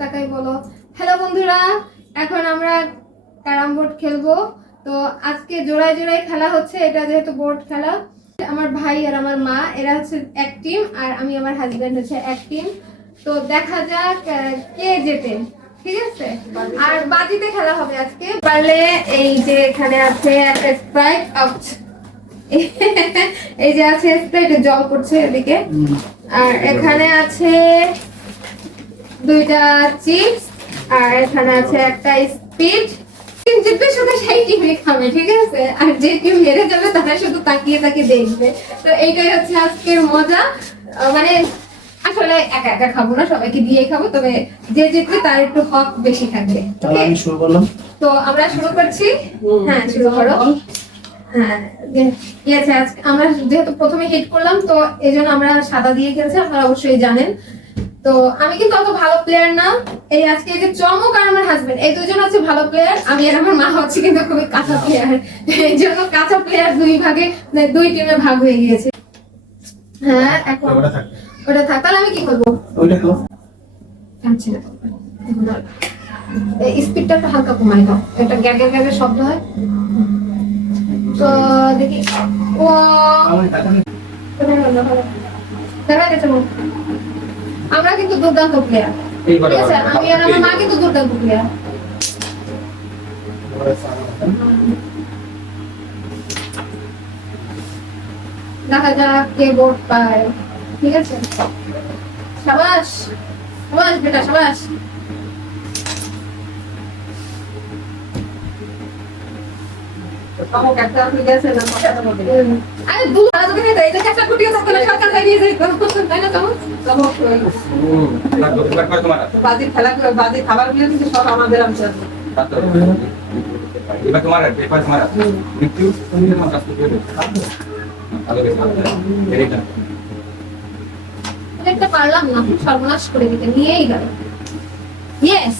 তাকাই বলো। হ্যালো বন্ধুরা এখন আমরা ক্যারাম বোর্ড খেলব। তো আজকে জোড়ায় জোড়ায় খেলা হচ্ছে এটা যেহেতু বোর্ড খেলা। আমার ভাই আর আমার মা এরা হচ্ছে এক টিম আর আমি আমার হাজবেন্ড হচ্ছে এক টিম তো দেখা যাক কে জেতে ঠিক আছে? আর বাজিতে খেলা হবে আজকে। পারলে এই যে এখানে আছে একটা স্প্রাইট আউট এই যে আছে স্প্রাইট জল পড়ছে এদিকে। আর এখানে আছে দুইটা চিপস আর এখানে আছে একটা স্পিড। জিতবে শুধু সেই টিমে খাবে ঠিক আছে? আর যে টিম হেরে যাবে তারা শুধু তাকিয়ে তাকিয়ে দেখবে। তো এইটাই হচ্ছে আজকের মজা। মানে আসলে একা একা খাব না সবাইকে দিয়ে খাব তবে যে জিতবে তার একটু হক বেশি থাকবে আমি শুরু করলাম। তো আমরা শুরু করছি। হ্যাঁ শুরু করো। হ্যাঁ আজকে? আমরা যেহেতু প্রথমে হিট করলাম তো এই জন্য আমরা সাদা দিয়ে খেলছি আপনারা অবশ্যই জানেন। তো আমি কিন্তু অত ভালো প্লেয়ার না। এই আজকে এই যে চমক আর আমার হাজবেন্ড এই দুজন হচ্ছে ভালো প্লেয়ার আমি আর আমার মা হচ্ছে কিন্তু খুবই কাঁচা প্লেয়ার এই জন্য কাঁচা প্লেয়ার দুই ভাগে মানে দুই টিমে ভাগ হয়ে গিয়েছে। হ্যাঁ এখন ওটা থাক তাহলে আমি কি করব? টানছি স্পিডটা একটু হালকা কমাই দাও। এটা গ্যাগের গ্যাগের শব্দ হয়। তো দেখি। ও। দেখা গেছে। আমরা কিন্তু দুর্দান্ত প্লেয়ার ঠিক আছে? আমি আর আমার মা কিন্তু দুর্দান্ত প্লেয়ার দেখা যাক কে ভোট পায়। ঠিক আছে? সাবাস সাবাস বেটা সাবাস। আরে দু ভালো তো নেই এই যে একটা কুটিও থাকতো না সরকার বেরিয়ে যেত তাই না চমক এবার করে তোমার বাজির খেলা বাজির খাবারগুলো কিন্তু সব আমাদের অঞ্চল এবার তোমার পেপার তোমার মৃত্যু তোমার কাজ করতে হবে ভালো বেশ এটাই না একটা পারলাম না সর্বনাশ করে দিতে নিয়েই গেল। ইয়েস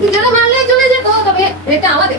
দুজনে মারলে চলে যেত তবে এটা আমাদের।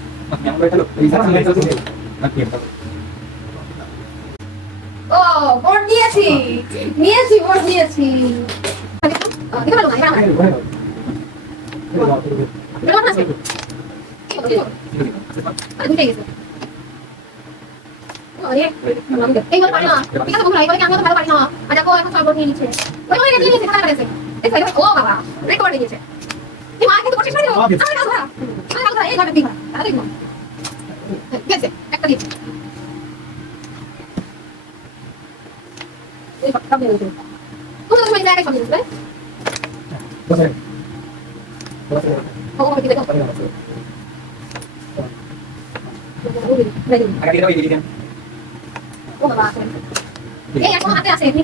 আমরা ও বোর্ড নিয়েছি নিয়েছি নিয়েছি আমার আমার গেছে আরে এইবার পারি না ঠিক আছে কি আমি তো ভালো না আর দেখো এখন সব বোর্ড নিয়ে বাবা। রেকর্ড নিয়ে নিচ্ছে এই মা কিন্তু পড়ছিস না আমি কাজ ধরা আমি কাজ ধরা। এই এখন হাতে আছে এমনি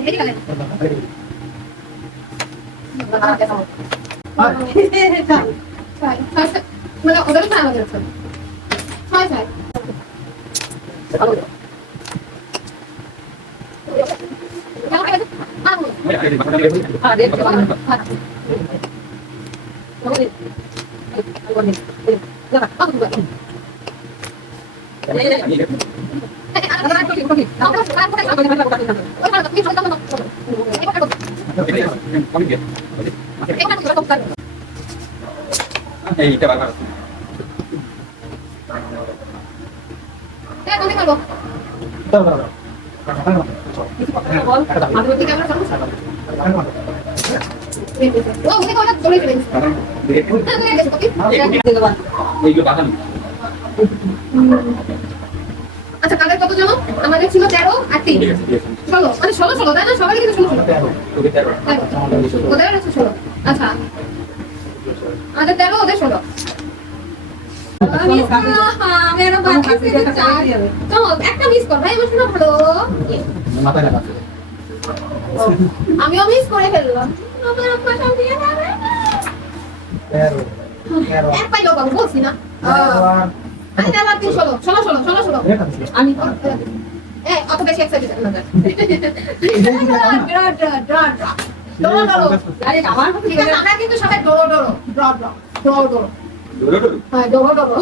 এদিকে मला उदर चालू द्यायचं काय काय Thank you. এইটা বারবার আচ্ছা কাদের কত জন আমাদের ছিল তেরো আর তিন। ষোলো। মানে ষোলো ষোলো তাই না সবাই কিন্তু ষোলো। ষোলো তেরো। ষোলো? আচ্ছা। আমাদের তেরো ওদের ষোলো। লাগা আমিও মিস করে ফেললাম। বলছি না। ষোলো ষোলো ষোলো ষোলো ষোলো। আমি অত বেশি কিন্তু সবাই ডরো ডরো ড্র ড্র ডরো ডরো হ্যাঁ ডরো ডরো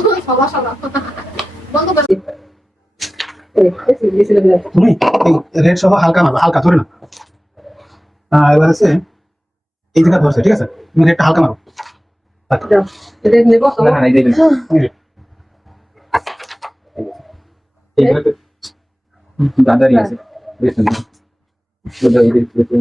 বন্ধ কর। তুমি রেড সহ হালকা মারবা হালকা ধরে না হ্যাঁ এবার আছে এই জায়গা ধরছে ঠিক আছে? তুমি রেডটা হালকা মারো দাদারই আছে দেখুন ওটা এই দেখুন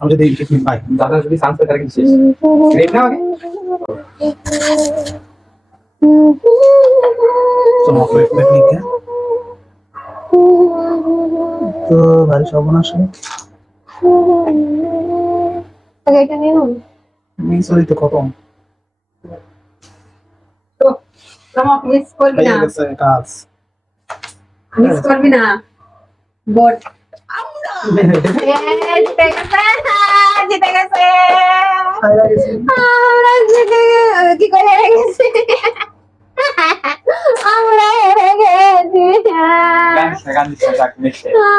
আমি যদি পাই দাদা যদি চান্স পায় তারা কিন্তু শেষ। রেড না আগে। করে নিতে তো ভারী সর্বনাশ আগে এটা নিয়ে নাও। তো মিস করবি না? কাজ। মিস করবি না? বট জিতে আমরা হেরে গেছি